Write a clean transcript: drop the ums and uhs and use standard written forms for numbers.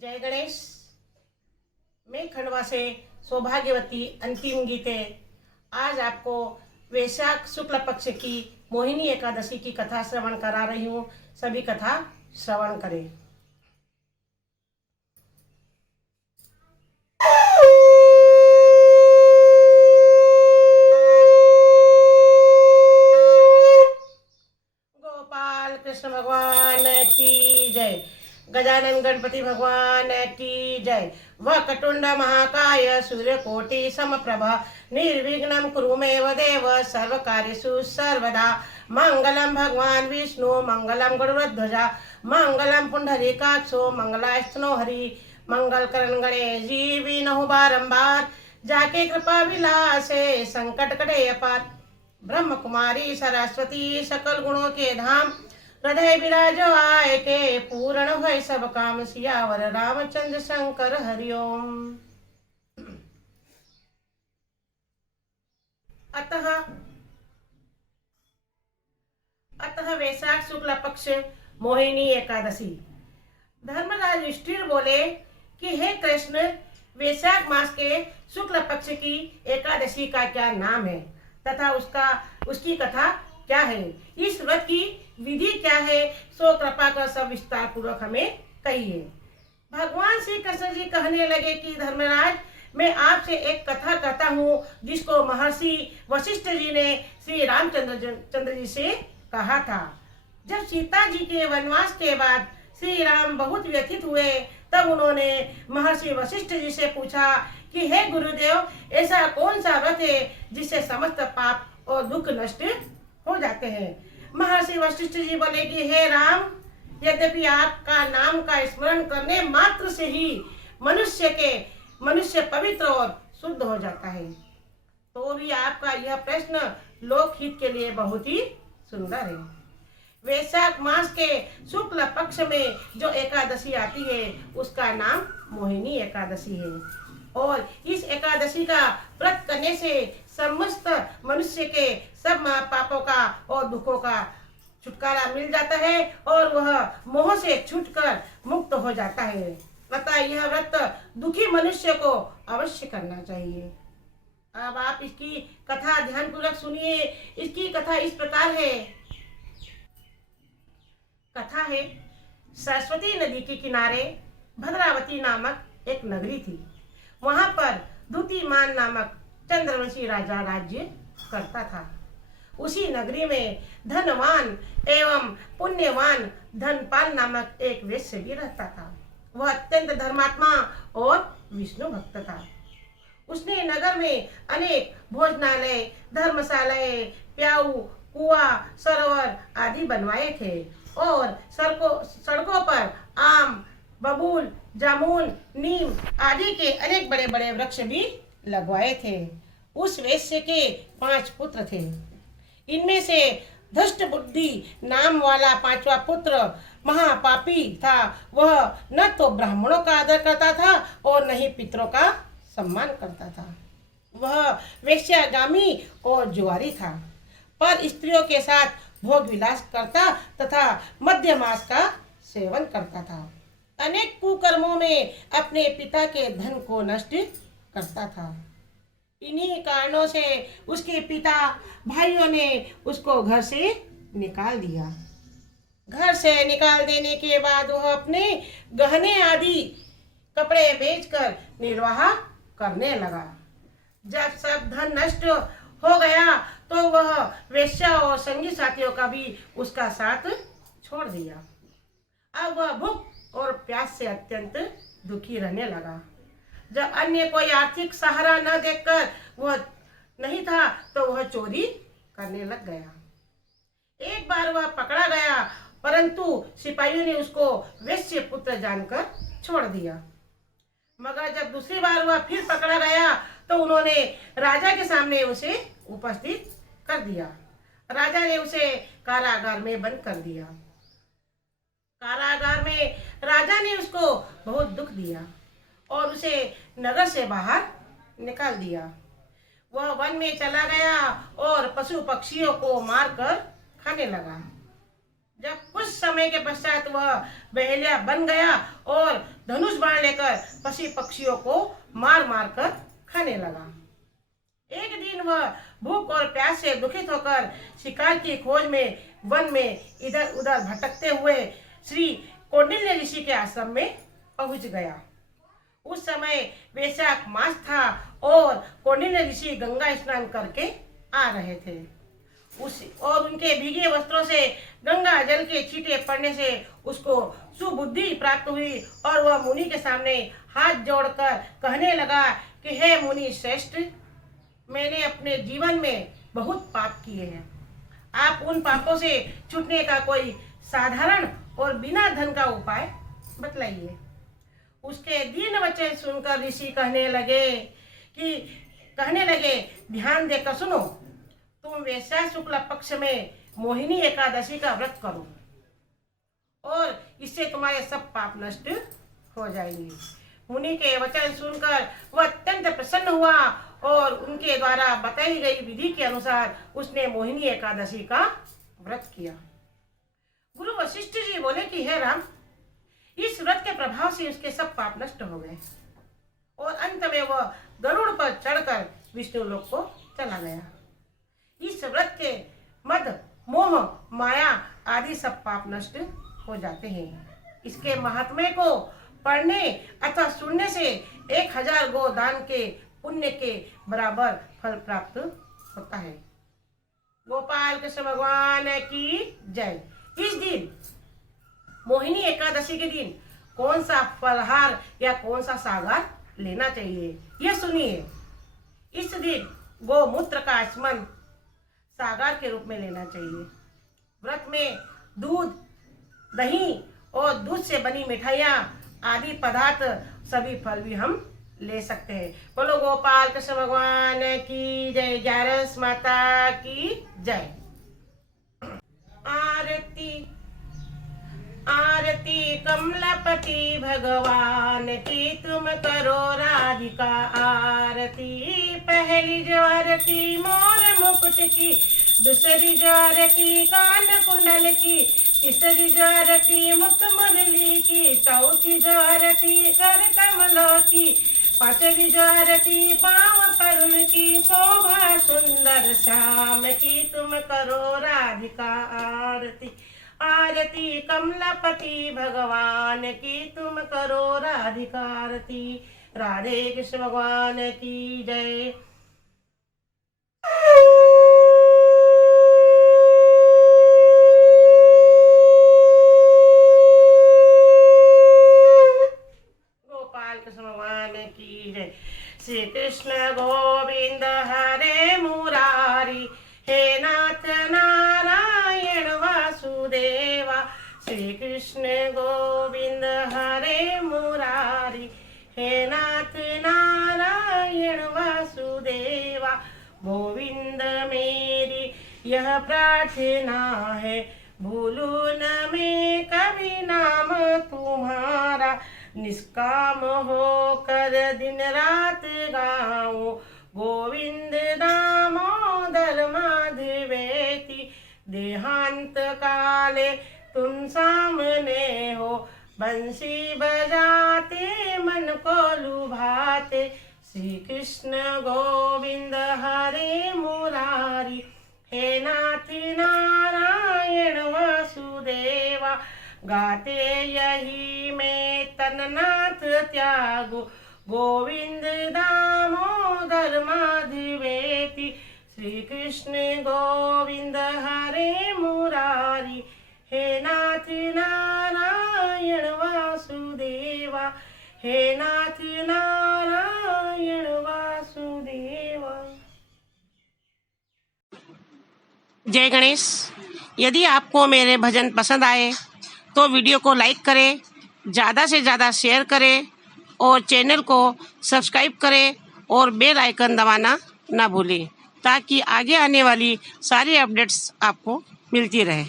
जय गणेश। मैं खंडवा से सौभाग्यवती अंतिम गीते आज आपको वैशाख शुक्ल पक्ष की मोहिनी एकादशी की कथा श्रवण करा रही हूँ। सभी कथा श्रवण करें। गोपाल कृष्ण भगवान की जय। गजानन गणपति भगवान की जय। वक्रतुंड महाकाय सूर्यकोटि समप्रभा निर्विघ्नं कुरु मे देव सर्वकार्येषु सर्वदा। मंगलम भगवान विष्णु मंगलम गरुड़ध्वजा मंगलम पुंडरीकाक्षो मंगलास्तनो हरि। मंगलकरण गणेश जी विनहु बारंबार जाके कृपा विलासे संकट कटे अपार। ब्रह्म कुमारी सरस्वती सकल गुणों के धाम हृदय विराजो आए के पूर्ण भय सब काम। सियावर रामचंद्र शंकर हरिओम। अतः वैशाख शुक्ल पक्ष मोहिनी एकादशी। धर्मराज युधिष्ठिर बोले कि हे कृष्ण, वैशाख मास के शुक्ल पक्ष की एकादशी का क्या नाम है तथा उसकी कथा क्या है, इस व्रत की विधि क्या है, सो कृपा कर सब विस्तार पूर्वक हमें कहिए। भगवान श्री कृष्ण जी कहने लगे कि धर्मराज, मैं आपसे एक कथा कहता हूँ जिसको महर्षि वशिष्ठ जी ने श्री रामचंद्र जी से कहा था। जब सीता जी के वनवास के बाद श्री राम बहुत व्यथित हुए, तब उन्होंने महर्षि वशिष्ठ जी से पूछा कि हे गुरुदेव, ऐसा कौन सा व्रत है जिससे समस्त पाप और दुख नष्ट हो जाते हैं। महर्षि वशिष्ठ जी बोले कि हे राम, यद्यपि आपका नाम का स्मरण करने मात्र से ही मनुष्य पवित्र और शुद्ध हो जाता है, तो भी आपका यह प्रश्न लोकहित के लिए बहुत ही सुंदर है। वैशाख मास के शुक्ल पक्ष में जो एकादशी आती है उसका नाम मोहिनी एकादशी है, और इस एकादशी का व्रत करने से समस्त मनुष्य के सब पापों का और दुखों का छुटकारा मिल जाता है और वह मोह से छूटकर मुक्त हो जाता है। अतः यह व्रत दुखी मनुष्य को अवश्य करना चाहिए। अब आप इसकी कथा ध्यानपूर्वक सुनिए। इसकी कथा इस प्रकार है। कथा है, सरस्वती नदी के किनारे भद्रावती नामक एक नगरी थी। वहां पर द्युतिमान नामक चंद्रवंशी राजा राज्य करता था। उसी नगरी में धनवान एवं पुण्यवान धनपाल नामक एक वैश्य भी रहता था। वह अत्यंत धर्मात्मा और विष्णु भक्त था। उसने नगर में अनेक भोजनालय, धर्मशालाएं, प्याऊ, कुआं, सरोवर आदि बनवाए थे और सड़कों पर आम, बबूल, जामुन, नीम आदि के अनेक बड़े बड़े वृक्ष भी लगवाए थे। उस वैश्य के 5 पुत्र थे। इनमें से धष्ट बुद्धि नाम वाला 5वां पुत्र महापापी था। वह न तो ब्राह्मणों का आदर करता था और न ही पितरों का सम्मान करता था। वह वेश्यागामी और जुआरी था, पर स्त्रियों के साथ भोग विलास करता तथा मध्य मास का सेवन करता था। अनेक कुकर्मों में अपने पिता के धन को नष्ट करता था। इन्हीं कारणों से उसके पिता भाइयों ने उसको घर से निकाल दिया। घर से निकाल देने के बाद वह अपने गहने आदि कपड़े बेचकर निर्वाह करने लगा। जब सब धन नष्ट हो गया तो वह वेश्या और संगी साथियों का भी उसका साथ छोड़ दिया। अब वह भूख और प्यास से अत्यंत दुखी रहने लगा। जब अन्य कोई आर्थिक सहारा न देखकर वह नहीं था तो वह चोरी करने लग गया। एक बार वह पकड़ा गया, परंतु सिपाहियों ने उसको वैश्य पुत्र जानकर छोड़ दिया। मगर जब दूसरी बार वह फिर पकड़ा गया तो उन्होंने राजा के सामने उसे उपस्थित कर दिया। राजा ने उसे कारागार में बंद कर दिया। कारागार में राजा ने उसको बहुत दुख दिया और उसे नगर से बाहर निकाल दिया। वह वन में चला गया और पशु पक्षियों को मारकर खाने लगा। जब कुछ समय के पश्चात वह बहेलिया बन गया और धनुष बाण लेकर पशु पक्षियों को मार मार कर खाने लगा। एक दिन वह भूख और प्यास से दुखित होकर शिकार की खोज में वन में इधर उधर भटकते हुए श्री कौंडिन्य ऋषि के आश्रम में पहुंच गया। उस समय वैशाख मास था और कौंडिन्य ऋषि गंगा स्नान करके आ रहे थे। और उनके भीगे वस्त्रों से गंगा जल के छींटे पड़ने से उसको सुबुद्धि प्राप्त हुई और वह मुनि के सामने हाथ जोड़कर कहने लगा कि हे मुनि श्रेष्ठ, मैंने अपने जीवन में बहुत पाप किए हैं। आप उन पापों से छूटने का कोई साधारण और बिना धन का उपाय बतलाइए। उसके दीन वचन सुनकर ऋषि कहने लगे ध्यान देकर सुनो, तुम वैशाख शुक्ल पक्ष में मोहिनी एकादशी का व्रत करो और इससे तुम्हारे सब पाप नष्ट हो जाएंगे। मुनि के वचन सुनकर वह अत्यंत प्रसन्न हुआ और उनके द्वारा बताई गई विधि के अनुसार उसने मोहिनी एकादशी का व्रत किया। गुरु वशिष्ठ जी बोले कि हे राम, इस व्रत के प्रभाव से उसके सब पाप नष्ट हो गए और अंत में वह गरुड़ पर चढ़कर विष्णु लोक को चला गया। इस व्रत के मद, मोह, माया आदि सब पाप नष्ट हो जाते हैं। इसके महात्म्य को पढ़ने अथवा सुनने से 1000 गो दान के पुण्य के बराबर फल प्राप्त होता है। गोपाल कृष्ण भगवान की जय। इस दिन मोहिनी एकादशी के दिन कौन सा फलहार या कौन सा सागर लेना चाहिए, यह सुनिए। इस दिन गोमूत्र का आचमन सागर के रूप में लेना चाहिए। व्रत में दूध, दही और दूध से बनी मिठाइयाँ आदि पदार्थ सभी फल भी हम ले सकते हैं। बोलो गोपाल कृष्ण भगवान की जय। 11 माता की जय। आरती आरती कमलापति भगवान की तुम करो राधिका आरती। पहली जो आरती मोर मुकुट की, दूसरी जो आरती कान कुंडल की, तीसरी जो आरती मुख मुरली की, चौथी जो आरती कर कमलों की, पांचवी जो आरती पाँव परुण की, शोभा सुंदर श्याम की तुम करो राधिका आरती। आरती कमलापति भगवान की तुम करो राधिका आरती। राधे कृष्ण भगवान की जय। गोपाल कृष्ण भगवान की जय। श्री कृष्ण गोविंद हरे मुरारी, हे नाथ नारायण वासुदेवा। श्री कृष्ण गोविंद हरे मुरारी, हे नाथ नारायण वासुदेवा। गोविंद मेरी यह प्रार्थना है, भूलूं न मैं कभी नाम तुम्हारा। निष्काम होकर दिन रात गाऊं, गोविंद दामोदर माधवेति। देहांत काले तुम सामने हो, बंसी बजाते मन को लुभाते। श्री कृष्ण गोविंद हरे मुरारी, हे नाथ नारायण वासुदेवा। गाते यही मैं तननाथ त्यागो, गोविंद दामोदर माधवेति। श्री कृष्ण गोविंद हरे मुरारी, हे नाथ नारायण वासुदेवा। हे नाथ नारायण वासुदेवा। जय गणेश। यदि आपको मेरे भजन पसंद आए तो वीडियो को लाइक करें, ज़्यादा से ज़्यादा शेयर करें और चैनल को सब्सक्राइब करें और बेल आइकन दबाना ना भूलें, ताकि आगे आने वाली सारी अपडेट्स आपको मिलती रहे।